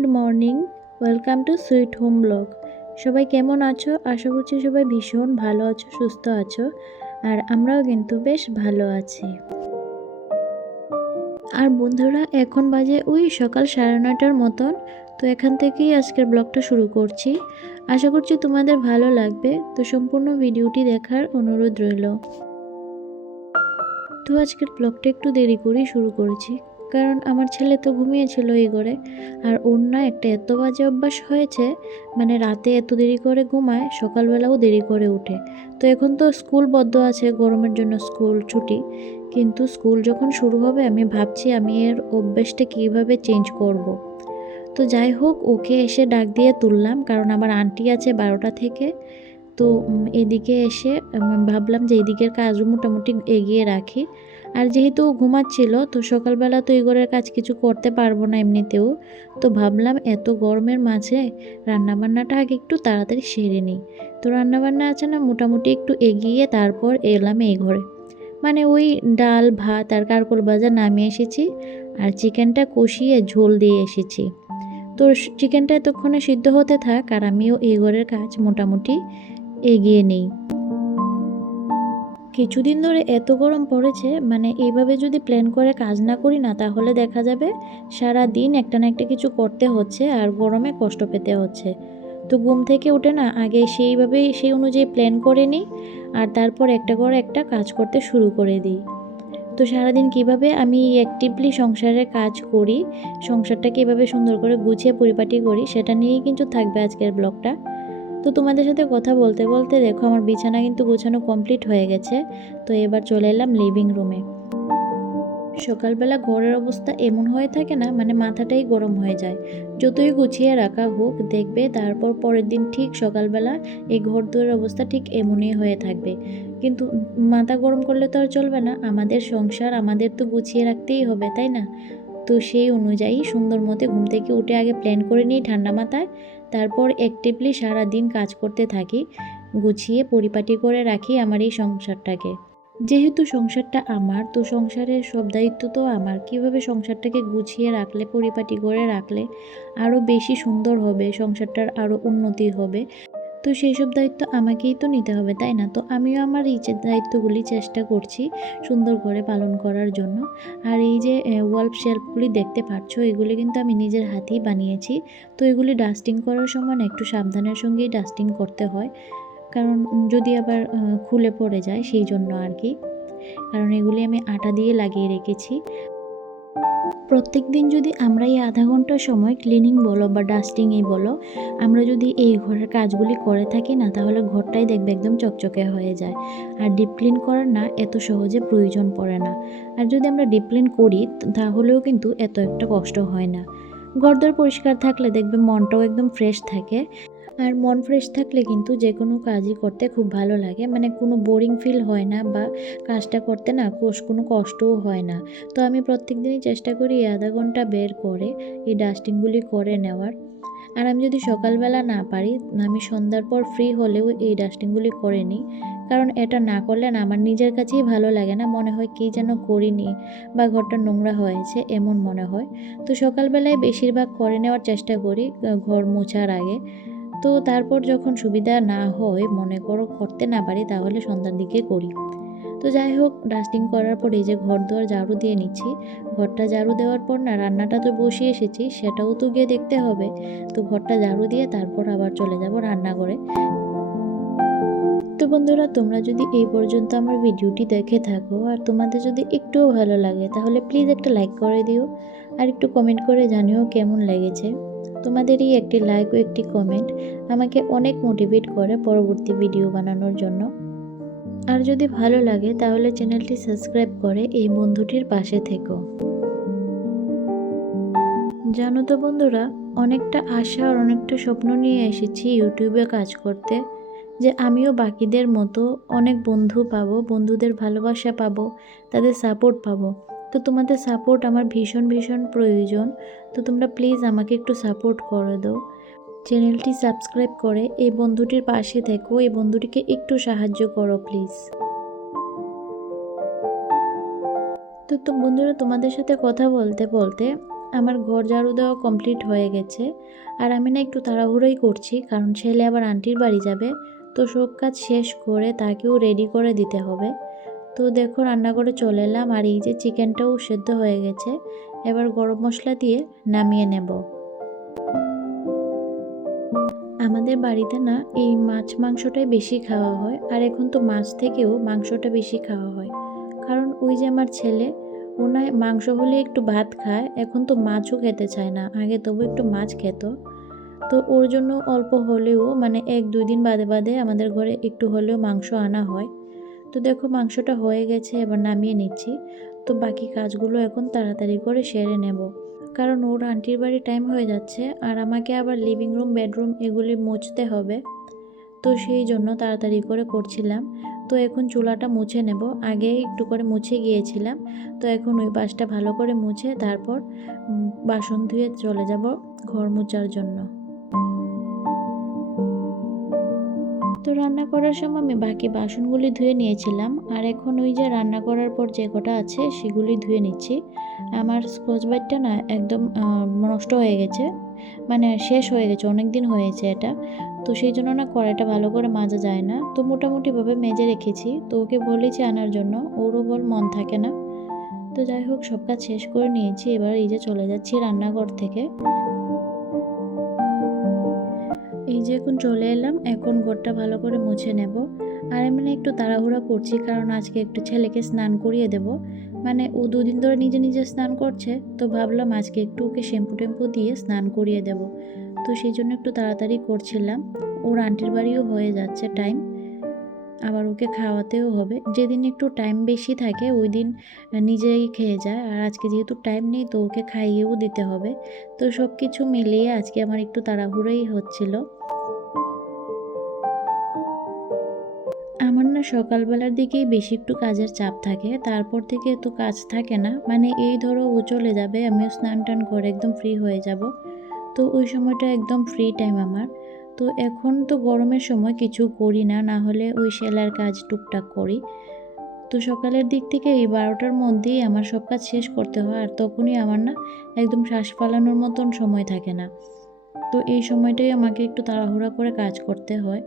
Good morning, welcome to sweet home blog. সবাই কেমন আছো? আশা করছি সবাই ভীষণ ভালো আছো, সুস্থ আছো। আর আমরাও কিন্তু বেশ ভালো আছি। আর বন্ধুরা, এখন বাজে ওই সকাল 9:30টার মতন। তো এখান থেকেই আজকের ব্লগটা শুরু করছি। আশা করছি তোমাদের ভালো লাগবে, তো সম্পূর্ণ ভিডিওটি দেখার অনুরোধ রইল। তো আজকের ব্লগটা একটু দেরি করেই শুরু করেছি, কারণ আমার ছেলে তো ঘুমিয়েছিল এই ঘরে। আর ওর না একটা এত বাজে অভ্যাস হয়েছে, মানে রাতে এত দেরি করে ঘুমায়, সকালবেলাও দেরি করে উঠে। তো এখন তো স্কুল বন্ধ আছে, গরমের জন্য স্কুল ছুটি। কিন্তু স্কুল যখন শুরু হবে আমি ভাবছি আমি এর অভ্যাসটা কীভাবে চেঞ্জ করব। তো যাই হোক, ওকে এসে ডাক দিয়ে তুললাম, কারণ আমার আন্টি আছে 12টা থেকে। তো এদিকে এসে ভাবলাম যে এদিকের কাজও মোটামুটি এগিয়ে রাখি। আর যেহেতু ঘুমাচ্ছিল, তো সকালবেলা তো এই ঘরের কাজ কিছু করতে পারবো না এমনিতেও। তো ভাবলাম এত গরমের মাঝে রান্নাবান্নাটা আগে একটু তাড়াতাড়ি সেরে নিই। তো রান্নাবান্না আছে না, মোটামুটি একটু এগিয়ে তারপর এলাম এই ঘরে। মানে ওই ডাল ভাত আর কারকোল ভাজা নামিয়ে এসেছি, আর চিকেনটা কষিয়ে ঝোল দিয়ে এসেছি। তো চিকেনটা এতক্ষণে সিদ্ধ হতে থাক, আর আমিও এই ঘরের কাজ মোটামুটি এগিয়ে নেই। কিছুদিন ধরে এত গরম পড়েছে, মানে এইভাবে যদি প্ল্যান করে কাজ না করি না, তাহলে দেখা যাবে সারা দিন একটা না একটা কিছু করতে হচ্ছে আর গরমে কষ্ট পেতে হচ্ছে। তো ঘুম থেকে উঠে না আগে সেই অনুযায়ী প্ল্যান করে নিই, আর তারপর একটা করে একটা কাজ করতে শুরু করে দিই। তো সারাদিন কিভাবে আমি অ্যাক্টিভলি সংসারের কাজ করি, সংসারটা কীভাবে সুন্দর করে গুছিয়ে পরিপাটি করি, সেটা নিয়েই কিন্তু থাকবে আজকের ব্লগটা। তো তোমাদের সাথে কথা বলতে বলতে দেখো আমার বিছানা কিন্তু গোছানো কমপ্লিট হয়ে গেছে। তো এবার চলে এলাম লিভিং রুমে। সকালবেলা ঘরের অবস্থা এমন হয়ে থাকে না, মানে মাথাটাই গরম হয়ে যায়। যতই গুছিয়ে রাখা হোক, দেখবে তারপর পরের দিন ঠিক সকালবেলা এই ঘর দুয়ারের অবস্থা ঠিক এমনই হয়ে থাকবে। কিন্তু মাথা গরম করলে তো আর চলবে না, আমাদের সংসার আমাদের তো গুছিয়ে রাখতেই হবে, তাই না? তো সেই অনুযায়ী সুন্দর মতো ঘুম থেকে উঠে আগে প্ল্যান করে নিই ঠান্ডা মাথায়, তারপর অ্যাক্টিভলি সারাদিন কাজ করতে থাকি, গুছিয়ে পরিপাটি করে রাখি আমার এই সংসারটাকে। যেহেতু সংসারটা আমার, তো সংসারের সব দায়িত্ব তো আমার। কিভাবে সংসারটাকে গুছিয়ে রাখলে, পরিপাটি করে রাখলে আরও বেশি সুন্দর হবে, সংসারটার আরও উন্নতি হবে, তো সেই সব দায়িত্ব আমাকেই তো নিতে হবে, তাই না? তো আমিও আমার এই যে দায়িত্বগুলি চেষ্টা করছি সুন্দর করে পালন করার জন্য। আর এই যে ওয়াল শেলফগুলি দেখতে পাচ্ছ, এগুলি কিন্তু আমি নিজের হাতেই বানিয়েছি। তো এগুলি ডাস্টিং করার সময় না একটু সাবধানের সঙ্গেই ডাস্টিং করতে হয়, কারণ যদি আবার খুলে পড়ে যায়, সেই জন্য আর কি। কারণ এগুলি আমি আটা দিয়ে লাগিয়ে রেখেছি। প্রত্যেক দিন যদি আমরা এই আধা ঘন্টা সময় ক্লিনিং বলো বা ডাস্টিংই বলো, আমরা যদি এই ঘরের কাজগুলি করে থাকি না, তাহলে ঘরটাই দেখবে একদম চকচকে হয়ে যায়। আর ডিপ ক্লিন করার না এত সহজে প্রয়োজন পড়ে না। আর যদি আমরা ডিপ ক্লিন করি, তাহলেও কিন্তু এত একটা কষ্ট হয় না। ঘরদোর পরিষ্কার থাকলে দেখবে মনটাও একদম ফ্রেশ থাকে। আর মন ফ্রেশ থাকলে কিন্তু যে কোনো কাজই করতে খুব ভালো লাগে, মানে কোনো বোরিং ফিল হয় না, বা কাজটা করতে না কোনো কষ্টও হয় না। তো আমি প্রত্যেক দিনই চেষ্টা করি এই আধা ঘন্টা বের করে এই ডাস্টিংগুলি করে নেওয়ার। আর আমি যদি সকালবেলা না পারি, আমি সন্ধ্যার পর ফ্রি হলেও এই ডাস্টিংগুলি করে নিই, কারণ এটা না করলে না আমার নিজের কাছেই ভালো লাগে না, মনে হয় কী যেন করিনি বা ঘরটা নোংরা হয়েছে এমন মনে হয়। তো সকালবেলায় বেশিরভাগ করে নেওয়ার চেষ্টা করি ঘর মোছার আগে। তো তারপর যখন সুবিধা না হয়, মনে করো করতে না পারি, তাহলে সন্ধ্যার দিকে করি। তো যাই হোক, ডাস্টিং করার পর এই যে ঘর দুয়ার ঝাড়ু দিয়ে নিচ্ছি। ঘরটা ঝাড়ু দেওয়ার পর না রান্নাটা তো বসিয়ে এসেছি, সেটাও তো গিয়ে দেখতে হবে। তো ঘরটা ঝাড়ু দিয়ে তারপর আবার চলে যাব রান্নাঘরে। তো বন্ধুরা, তোমরা যদি এই পর্যন্ত আমার ভিডিওটি দেখে থাকো আর তোমাদের যদি একটুও ভালো লাগে, তাহলে প্লিজ একটা লাইক করে দিও, আর একটু কমেন্ট করে জানিও কেমন লেগেছে। তোমাদের এই একটি লাইক ও একটি কমেন্ট আমাকে অনেক মোটিভেট করে পরবর্তী ভিডিও বানানোর জন্য। আর যদি ভালো লাগে তাহলে চ্যানেলটি সাবস্ক্রাইব করে এই বন্ধুটির পাশে থেকো। জানো তো বন্ধুরা, অনেকটা আশা আর অনেকটা স্বপ্ন নিয়ে এসেছি ইউটিউবে কাজ করতে, যে আমিও বাকিদের মতো অনেক বন্ধু পাবো, বন্ধুদের ভালোবাসা পাবো, তাদের সাপোর্ট পাবো। তো তোমাদের সাপোর্ট আমার ভীষণ ভীষণ প্রয়োজন। তো তোমরা প্লিজ আমাকে একটু সাপোর্ট করে দাও, চ্যানেলটি সাবস্ক্রাইব করে এই বন্ধুটির পাশে থেকো, এই বন্ধুটিকে একটু সাহায্য করো প্লিজ। তো বন্ধুরা, তোমাদের সাথে কথা বলতে বলতে আমার ঘর ঝাড়ু দেওয়া কমপ্লিট হয়ে গেছে। আর আমি না একটু তাড়াহুড়োই করছি, কারণ ছেলে আবার আন্টির বাড়ি যাবে। তো সব কাজ শেষ করে তাকেও রেডি করে দিতে হবে। তো দেখো রান্না করে চলে এলাম, আর এই যে চিকেনটাও সেদ্ধ হয়ে গেছে। এবার গরম মশলা দিয়ে নামিয়ে নেব। আমাদের বাড়িতে না এই মাছ মাংসটাই বেশি খাওয়া হয়, আর এখন তো মাছ থেকেও মাংসটা বেশি খাওয়া হয়। কারণ ওই যে আমার ছেলে, ও না মাংস হলে একটু ভাত খায়, এখন তো মাছও খেতে চায় না। আগে তবু একটু মাছ খেত। তো ওর জন্য অল্প হলেও মানে 1-2 দিন বাদে বাদে আমাদের ঘরে একটু হলেও মাংস আনা হয়। তো দেখো মাংসটা হয়ে গেছে, এবার নামিয়ে নিচ্ছি। তো বাকি কাজগুলো এখন তাড়াতাড়ি করে সেরে নেব, কারণ ওর আন্টির বাড়ি টাইম হয়ে যাচ্ছে, আর আমাকে আবার লিভিং রুম বেডরুম এগুলি মুছতে হবে। তো সেই জন্য তাড়াতাড়ি করে করছিলাম। তো এখন চুলাটা মুছে নেব, আগে একটু করে মুছে গিয়েছিলাম। তো এখন ওই পাশটা ভালো করে মুছে তারপর বাসন ধুয়ে চলে যাব ঘর মোছার জন্য। তো রান্না করার সময় আমি বাকি বাসনগুলি ধুয়ে নিয়েছিলাম, আর এখন ওই যে রান্না করার পর যে কটা আছে সেগুলি ধুয়ে নিচ্ছি। আমার স্কচ ব্রাইটটা না একদম নষ্ট হয়ে গেছে, মানে শেষ হয়ে গেছে, অনেক দিন হয়েছে এটা। তো সেই জন্য না কড়াইটা ভালো করে মাজা যায় না। তো মোটামুটিভাবে মেজে রেখেছি। তো ওকে বলেছি আনার জন্য, ওরও বল মন থাকে না। তো যাই হোক সব কাজ শেষ করে নিয়েছি, এবার এই যে চলে যাচ্ছি রান্নাঘর থেকে। এই যে এখন চলে এলাম, এখন ঘরটা ভালো করে মুছে নেব। আর আমি না একটু তাড়াহুড়া করছি, কারণ আজকে একটু ছেলেকে স্নান করিয়ে দেব। মানে ও 2 দিন ধরে নিজে নিজে স্নান করছে, তো ভাবলাম আজকে একটু ওকে শ্যাম্পু টেম্পু দিয়ে স্নান করিয়ে দেব। তো সেই জন্য একটু তাড়াতাড়ি করছিলাম। ওর আন্টির বাড়িও হয়ে যাচ্ছে টাইম, আবার ওকে খাওয়াতেও হবে। যেদিন একটু টাইম বেশি থাকে ওই দিন নিজেই খেয়ে যায়, আর আজকে যেহেতু টাইম নেই তো ওকে খাইয়েও দিতে হবে। তো সব কিছু মিলিয়ে আজকে আমার একটু তাড়াহুড়োই হচ্ছিল। আমার না সকালবেলার দিকেই বেশি একটু কাজের চাপ থাকে, তারপর থেকে তো কাজ থাকে না। মানে এই ধরো ও চলে যাবে, আমিও স্নান টান করে একদম ফ্রি হয়ে যাব। তো ওই সময়টা একদম ফ্রি টাইম আমার। তো এখন তো গরমের সময় কিছু করি না, না হলে ওই সেলাইয়ের কাজ টুকটাক করি। তো সকালের দিক থেকে এই 12টার মধ্যেই আমার সব কাজ শেষ করতে হয়, আর তখনই আমার না একদম শ্বাস ফালানোর মতন সময় থাকে না। তো এই সময়টাই আমাকে একটু তাড়াহুড়া করে কাজ করতে হয়।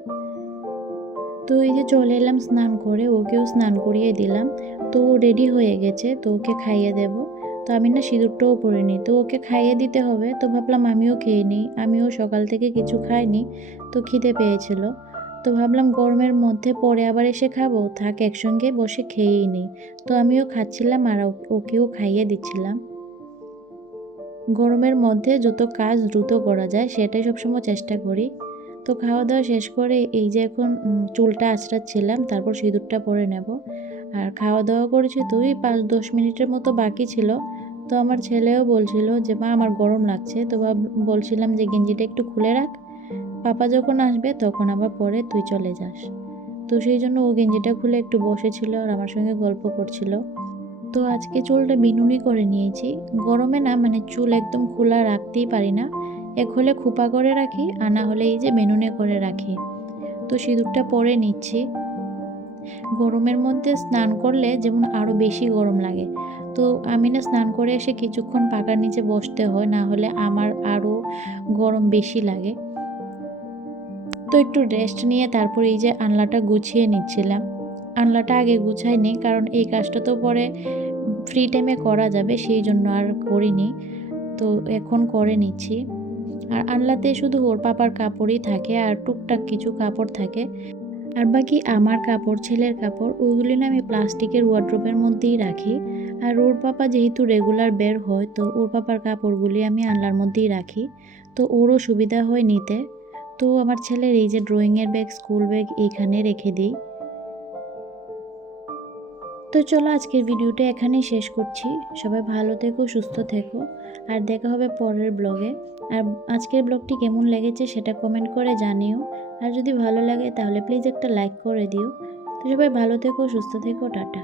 তো এই যে চলে এলাম স্নান করে, ওকেও স্নান করিয়ে দিলাম। তো ও রেডি হয়ে গেছে, তো ওকে খাইয়ে দেব। তো আমি না সিঁদুরটাও পরিনি, তো ওকে খাইয়ে দিতে হবে। তো ভাবলাম আমিও খেয়ে নিই, আমিও সকাল থেকে কিছু খাইনি, তো খিদে পেয়েছিল। তো ভাবলাম গরমের মধ্যে পরে আবার এসে খাবো, থাক একসঙ্গে বসে খেয়েই নিই। তো আমিও খাচ্ছিলাম আর ওকেও খাইয়ে দিচ্ছিলাম। গরমের মধ্যে যত কাজ দ্রুত করা যায় সেটাই সবসময় চেষ্টা করি। তো খাওয়া দাওয়া শেষ করে এই যে এখন চুলটা আঁচড়াচ্ছিলাম, তারপর সিঁদুরটা পরে নেব। আর খাওয়া দাওয়া করেছি তো ওই 5-10 মিনিটের মতো বাকি ছিল। তো আমার ছেলেও বলছিল যে মা আমার গরম লাগছে, তো বলছিলাম যে গেঞ্জিটা একটু খুলে রাখ, পাপা যখন আসবে তখন আবার পরে তুই চলে যাস। তো সেই জন্য ও গেঞ্জিটা খুলে একটু বসেছিল আর আমার সঙ্গে গল্প করছিল। তো আজকে চুলটা বিনুনি করে নিয়েছি। গরমে না মানে চুল একদম খোলা রাখতেই পারি না, এক হলে খোপা করে রাখি, আর না হলে এই যে বেনুনে করে রাখি। তো সিঁদুরটা পরে নিচ্ছি। গরমের মধ্যে স্নান করলে যেমন আরও বেশি গরম লাগে। তো আমি না স্নান করে এসে কিছুক্ষণ পাকার নিচে বসতে হয়, না হলে আমার আরও গরম বেশি লাগে। তো একটু রেস্ট নিয়ে তারপর এই যে আনলাটা গুছিয়ে নিচ্ছিলাম। আনলাটা আগে গুছাইনি, কারণ এই কাজটা তো পরে ফ্রি টাইমে করা যাবে, সেই জন্য আর করিনি। তো এখন করে নিচ্ছি। আর আনলাতে শুধু ওর পাপার কাপড়ই থাকে, আর টুকটাক কিছু কাপড় থাকে। আর বাকি আমার কাপড়, ছেলের কাপড়, ওইগুলি না আমি প্লাস্টিকের ওয়ার্ড্রোবের মধ্যেই রাখি। আর ওর পাপা যেহেতু রেগুলার বের হয়, তো ওর পাপার কাপড়গুলি আমি আনলার মধ্যেই রাখি। তো ওরও সুবিধা হয় নিতে। তো আমার ছেলের এই যে ড্রয়িংয়ের ব্যাগ, স্কুল ব্যাগ এইখানে রেখে দিই। তো চলো আজকের ভিডিওটা এখানেই শেষ করছি। সবাই ভালো থেকো, সুস্থ থেকো, আর দেখা হবে পরের ব্লগে। আর আজকের ব্লগটি কেমন লেগেছে সেটা কমেন্ট করে জানিও। আর যদি ভালো লাগে তাহলে প্লিজ একটা লাইক করে দিও। তো সবাই ভালো থেকো, সুস্থ থেকো, টাটা।